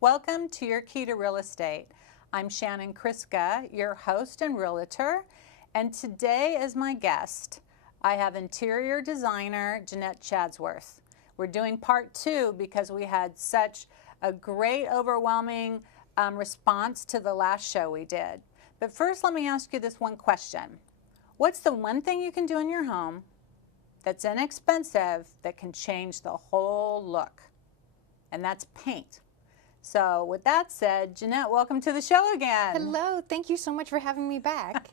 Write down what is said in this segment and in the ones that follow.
Welcome to Your Key to Real Estate. I'm Shannon Kriska, your host and realtor, and today as my guest, I have interior designer Jeanette Chadsworth. We're doing part 2 because we had such a great, overwhelming response to the last show we did. But first, let me ask you this one question. What's the one thing you can do in your home that's inexpensive that can change the whole look? And that's paint. So with that said, Jeanette, welcome to the show again. Hello, thank you so much for having me back.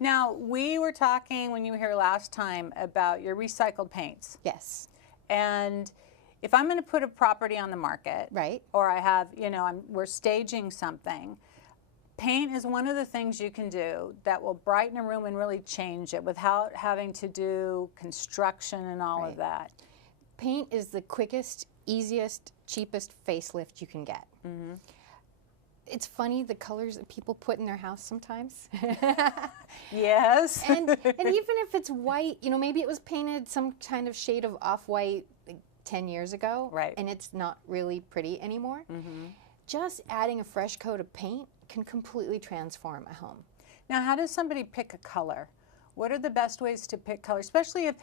Now, we were talking when you were here last time about your recycled paints. Yes. And if I'm going to put a property on the market, Right. or I have, we're staging something, paint is one of the things you can do that will brighten a room and really change it without having to do construction and all of that. Paint is the quickest, easiest, cheapest facelift you can get. Mm-hmm. It's funny the colors that people put in their house sometimes. Yes. and even if it's white, maybe it was painted some kind of shade of off-white like 10 years ago, right, and it's not really pretty anymore. Mm-hmm. Just adding a fresh coat of paint can completely transform a home. Now, how does somebody pick a color? What are the best ways to pick color, especially if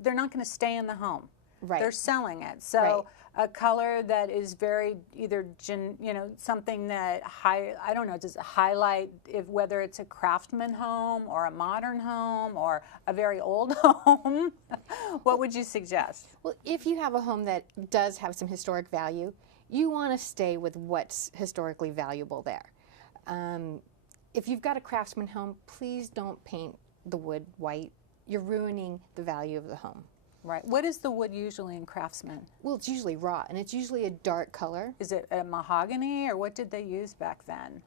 they're not going to stay in the home? Right. They're selling it. So a color that is very either, something that does it highlight whether it's a craftsman home or a modern home or a very old home? What would you suggest? Well, if you have a home that does have some historic value, you want to stay with what's historically valuable there. If you've got a craftsman home, please don't paint the wood white. You're ruining the value of the home. Right. What is the wood usually in craftsman? Well, it's usually raw, and it's usually a dark color. Is it a mahogany, or what did they use back then?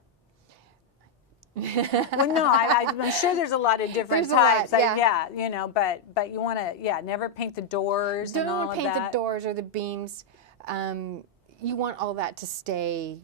Well, no, I'm sure there's a lot of different types. But you want to, never paint the doors and all of that. Don't paint the doors or the beams. You want all that to stay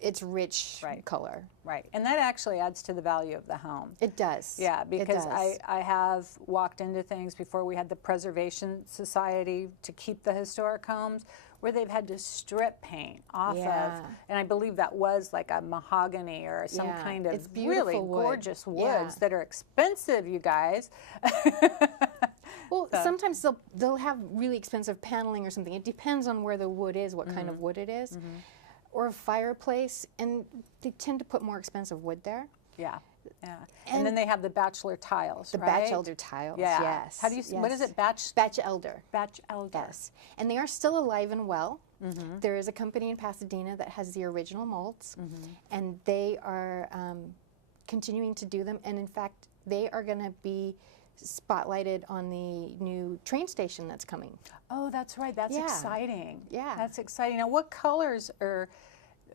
its rich color. Right, and that actually adds to the value of the home. It does. Yeah, because I have walked into things before we had the Preservation Society to keep the historic homes where they've had to strip paint off of, and I believe that was like a mahogany or some kind of really gorgeous woods that are expensive, you guys. Well, sometimes they'll have really expensive paneling or something. It depends on where the wood is, what kind of wood it is. Mm-hmm. Or a fireplace, and they tend to put more expensive wood there. Yeah, yeah. And then they have the bachelor tiles, the right? Batchelder tiles, yes. How do you, what is it, Batchelder. Batchelder. Yes. And they are still alive and well. Mm-hmm. There is a company in Pasadena that has the original molds, and they are continuing to do them. And in fact, they are going to be spotlighted on the new train station that's coming. Oh, that's right. That's exciting. Yeah. That's exciting. Now, what colors are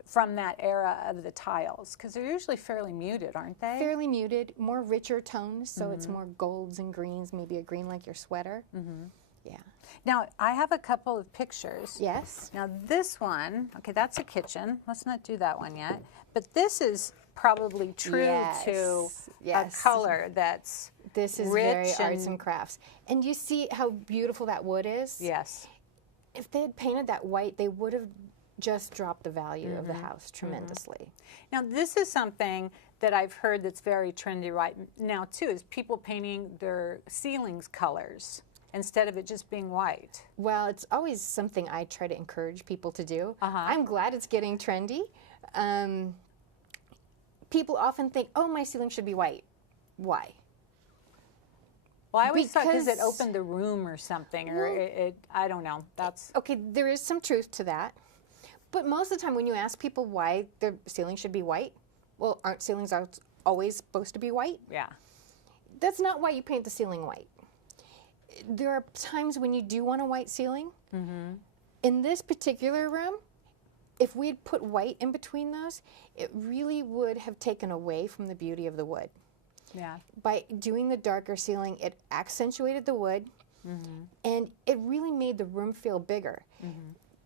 from that era of the tiles? Because they're usually fairly muted, aren't they? Fairly muted, more richer tones, so it's more golds and greens, maybe a green like your sweater. Mm-hmm. Yeah. Now, I have a couple of pictures. Yes. Now, this one, okay, that's a kitchen. Let's not do that one yet. But this is probably true to a color that's This is rich very arts and crafts. And you see how beautiful that wood is? Yes. If they had painted that white, they would have just dropped the value of the house tremendously. Now, this is something that I've heard that's very trendy right now, too, is people painting their ceilings colors instead of it just being white. Well, it's always something I try to encourage people to do. I'm glad it's getting trendy. People often think, oh, my ceiling should be white. Why? Well, I always thought because it opened the room or something, or I don't know. That's okay, there is some truth to that. But most of the time when you ask people why their ceiling should be white, well, aren't ceilings always supposed to be white? Yeah. That's not why you paint the ceiling white. There are times when you do want a white ceiling. Mm-hmm. In this particular room, if we had put white in between those, it really would have taken away from the beauty of the wood. Yeah. By doing the darker ceiling, it accentuated the wood, and it really made the room feel bigger.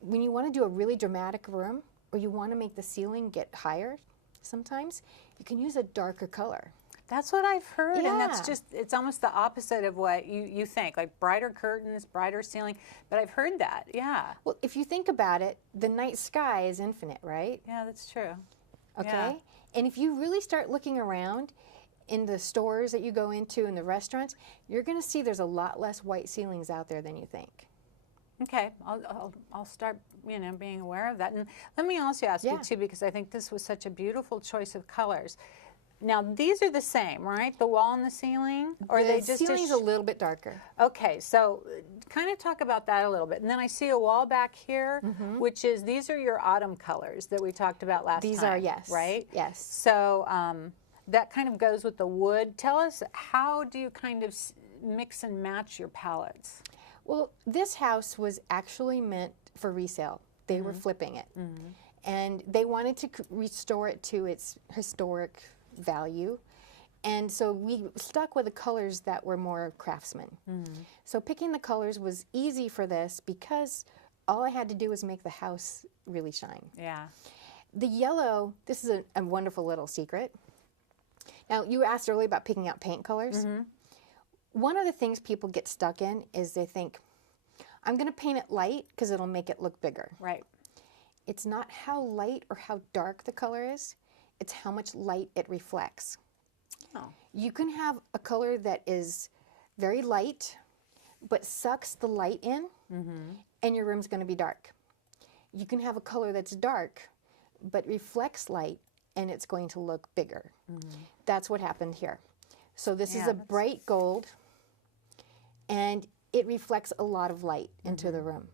When you want to do a really dramatic room, or you want to make the ceiling get higher, sometimes you can use a darker color. That's what I've heard, and that's Yeah. just, it's almost the opposite of what you think, like brighter curtains, brighter ceiling, but I've heard that, yeah. Well, if you think about it, the night sky is infinite, right? Yeah, that's true. Okay? Yeah. And if you really start looking around in the stores that you go into and the restaurants, you're going to see there's a lot less white ceilings out there than you think. Okay, I'll start, being aware of that. And let me also ask you too, because I think this was such a beautiful choice of colors. Now these are the same, right? The wall and the ceiling, or The they just ceiling's a little bit darker. Okay, so kind of talk about that a little bit. And then I see a wall back here, which is, these are your autumn colors that we talked about last time. These are, yes. Right? Yes. So that kind of goes with the wood. Tell us, how do you kind of mix and match your palettes? Well, this house was actually meant for resale. They were flipping it. And they wanted to restore it to its historic value. And so we stuck with the colors that were more craftsman. So picking the colors was easy for this because all I had to do was make the house really shine. Yeah. The yellow, this is a wonderful little secret. Now, you asked earlier about picking out paint colors. One of the things people get stuck in is they think, I'm going to paint it light because it'll make it look bigger. Right. It's not how light or how dark the color is, it's how much light it reflects. Oh. You can have a color that is very light, but sucks the light in, and your room's going to be dark. You can have a color that's dark, but reflects light, and it's going to look bigger. That's what happened here. So this is a bright gold, and it reflects a lot of light into the room.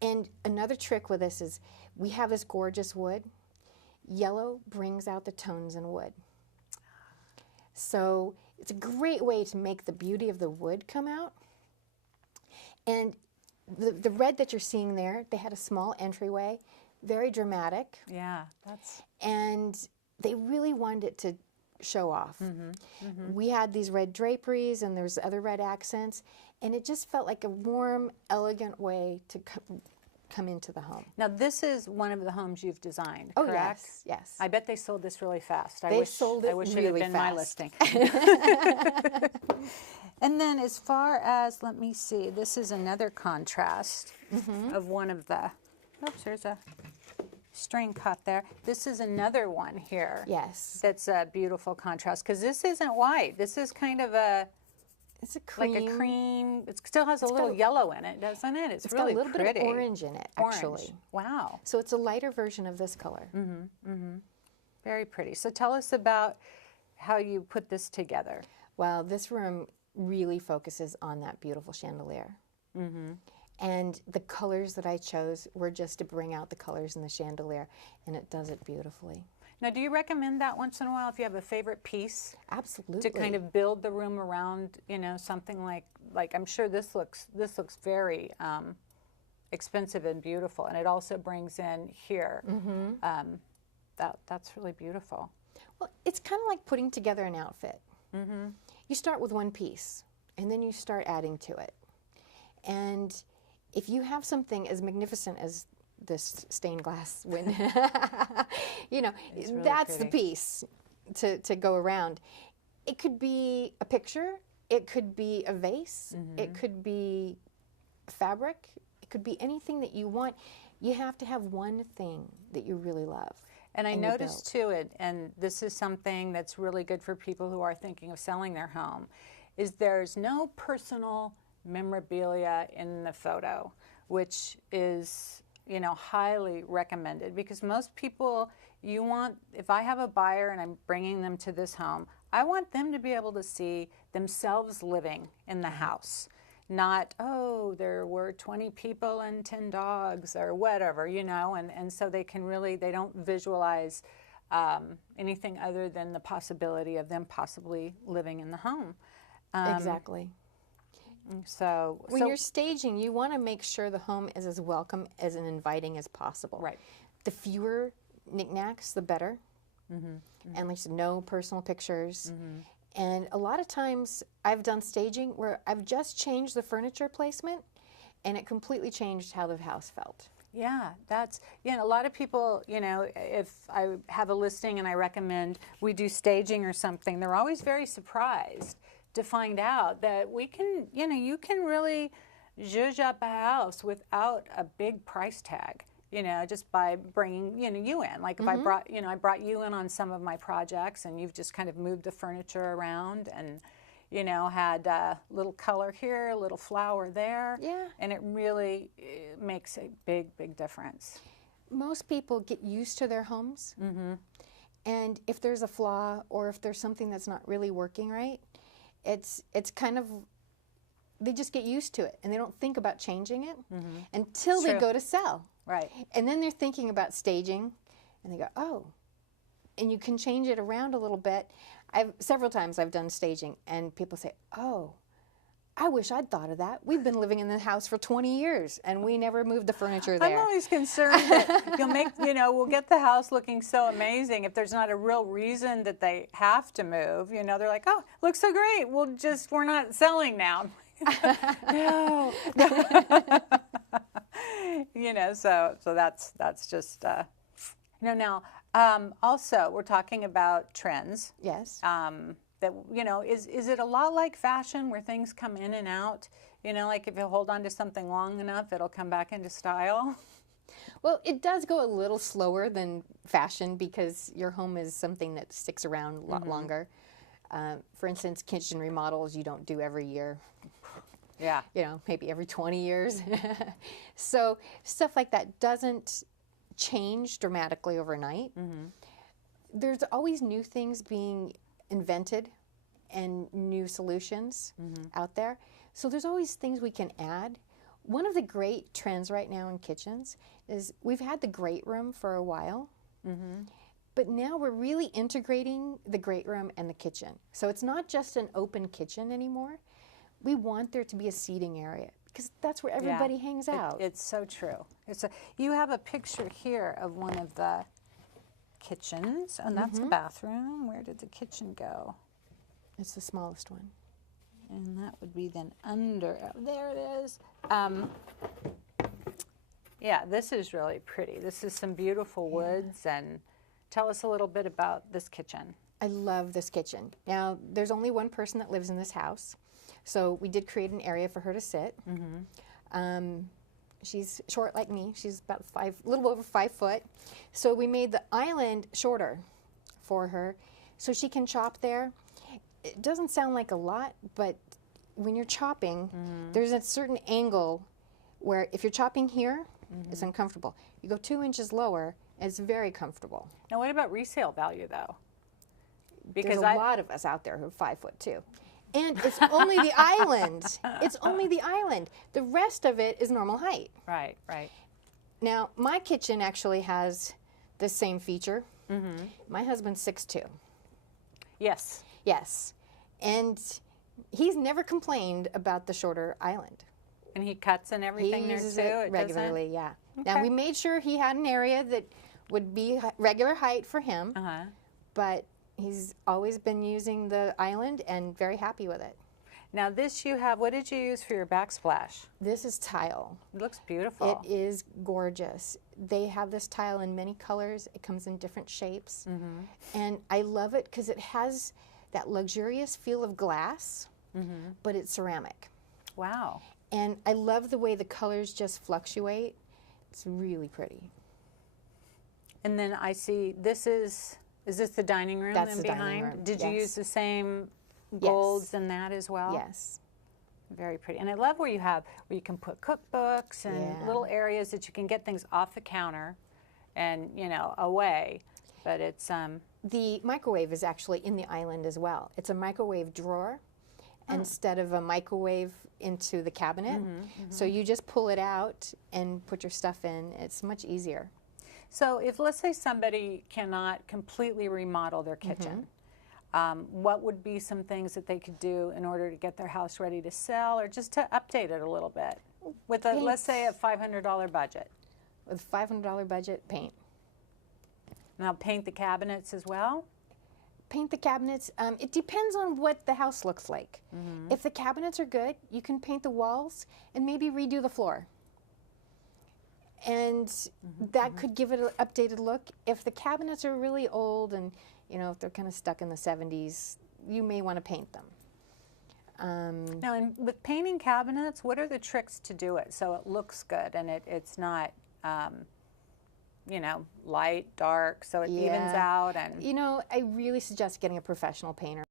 And another trick with this is we have this gorgeous wood. Yellow brings out the tones in wood. So it's a great way to make the beauty of the wood come out. And the red that you're seeing there, they had a small entryway, very dramatic. Yeah, that's... And they really wanted it to show off. We had these red draperies and there's other red accents, and it just felt like a warm, elegant way to come into the home. Now this is one of the homes you've designed, Oh, correct? yes, yes. I bet they sold this really fast. They sold it I wish really it had been my fast. listing. And then as far as, let me see, this is another contrast of one of the, oops, there's a string caught there. This is another one here. Yes. That's a beautiful contrast, because this isn't white. This is kind of a, It's a cream. like a cream. It still has a little yellow in it, doesn't it? It's really got a little pretty. bit of orange in it, actually. Orange. Wow. So it's a lighter version of this color. Very pretty. So tell us about how you put this together. Well, this room really focuses on that beautiful chandelier. And the colors that I chose were just to bring out the colors in the chandelier, and it does it beautifully. Now, do you recommend that once in a while if you have a favorite piece Absolutely. to kind of build the room around, something like I'm sure this looks very expensive and beautiful, and it also brings in here. That's really beautiful. Well, it's kind of like putting together an outfit. You start with one piece, and then you start adding to it. And if you have something as magnificent as this stained glass window, really that's the pretty. piece to go around. It could be a picture, it could be a vase, it could be fabric, it could be anything that you want. You have to have one thing that you really love. And I you noticed too, and this is something that's really good for people who are thinking of selling their home, is there's no personal memorabilia in the photo, which is, highly recommended, because most people, if I have a buyer and I'm bringing them to this home, I want them to be able to see themselves living in the house. Not, oh, there were 20 people and 10 dogs or whatever, and so they don't visualize anything other than the possibility of them possibly living in the home. Exactly. So when you're staging, you want to make sure the home is as welcome as and inviting as possible. Right. The fewer knickknacks, the better. And like I said, no personal pictures. And a lot of times I've done staging where I've just changed the furniture placement and it completely changed how the house felt. Yeah, that's, a lot of people, if I have a listing and I recommend we do staging or something, they're always very surprised to find out that we can, you can really zhuzh up a house without a big price tag, just by bringing, you in. Like if I brought you in on some of my projects and you've just kind of moved the furniture around and, had a little color here, a little flower there. Yeah. And it really makes a big, big difference. Most people get used to their homes. And if there's a flaw or if there's something that's not really working right, it's kind of, they just get used to it and they don't think about changing it until they go to sell. Right. And then they're thinking about staging and they go, oh, and you can change it around a little bit. Several times I've done staging and people say, oh, I wish I'd thought of that. We've been living in the house for 20 years and we never moved the furniture there. I'm always concerned that you'll make, we'll get the house looking so amazing if there's not a real reason that they have to move. They're like, oh, looks so great. We're not selling now. No. So that's just, now, also we're talking about trends. Yes. That, is it a lot like fashion where things come in and out? Like if you hold on to something long enough, it'll come back into style? Well, it does go a little slower than fashion because your home is something that sticks around a lot longer. For instance, kitchen remodels you don't do every year. Yeah. Maybe every 20 years. So stuff like that doesn't change dramatically overnight. There's always new things being invented and new solutions out there. So there's always things we can add. One of the great trends right now in kitchens is we've had the great room for a while, but now we're really integrating the great room and the kitchen. So it's not just an open kitchen anymore. We want there to be a seating area because that's where everybody hangs out. It's so true. You have a picture here of one of the kitchens, and that's the bathroom. Where did the kitchen go? It's the smallest one. And that would be then under. There it is. Yeah, this is really pretty. This is some beautiful woods. And tell us a little bit about this kitchen. I love this kitchen. Now, there's only one person that lives in this house, so we did create an area for her to sit. She's short like me. She's about a little over 5 foot. So we made the island shorter for her so she can chop there. It doesn't sound like a lot, but when you're chopping, there's a certain angle where if you're chopping here, it's uncomfortable. You go 2 inches lower, it's very comfortable. Now, what about resale value, though? Because there's a lot of us out there who are 5'2". And it's only the island. It's only the island. The rest of it is normal height. Right, right. Now, my kitchen actually has the same feature. My husband's 6'2". Yes. Yes. And he's never complained about the shorter island. And he cuts and everything he there uses too? It regularly, yeah. Okay. Now, we made sure he had an area that would be regular height for him, but he's always been using the island and very happy with it. Now this you have, what did you use for your backsplash? This is tile. It looks beautiful. It is gorgeous. They have this tile in many colors. It comes in different shapes. And I love it because it has that luxurious feel of glass, but it's ceramic. Wow. And I love the way the colors just fluctuate. It's really pretty. And then I see this is this the dining room? That's the behind? dining room. Did you Yes. use the same golds in that as well? Yes. Very pretty. And I love where you can put cookbooks and little areas that you can get things off the counter and, away. But it's the microwave is actually in the island as well. It's a microwave drawer instead of a microwave into the cabinet. So you just pull it out and put your stuff in. It's much easier. So if, let's say, somebody cannot completely remodel their kitchen, what would be some things that they could do in order to get their house ready to sell or just to update it a little bit with, let's say, a $500 budget? With a $500 budget, paint. Now, paint the cabinets as well? Paint the cabinets. It depends on what the house looks like. If the cabinets are good, you can paint the walls and maybe redo the floor. And that could give it an updated look. If the cabinets are really old and, you know, if they're kind of stuck in the 70s, you may want to paint them. Now, with painting cabinets, what are the tricks to do it so it looks good and it's not, you know, light, dark, so it evens out? And you know, I really suggest getting a professional painter.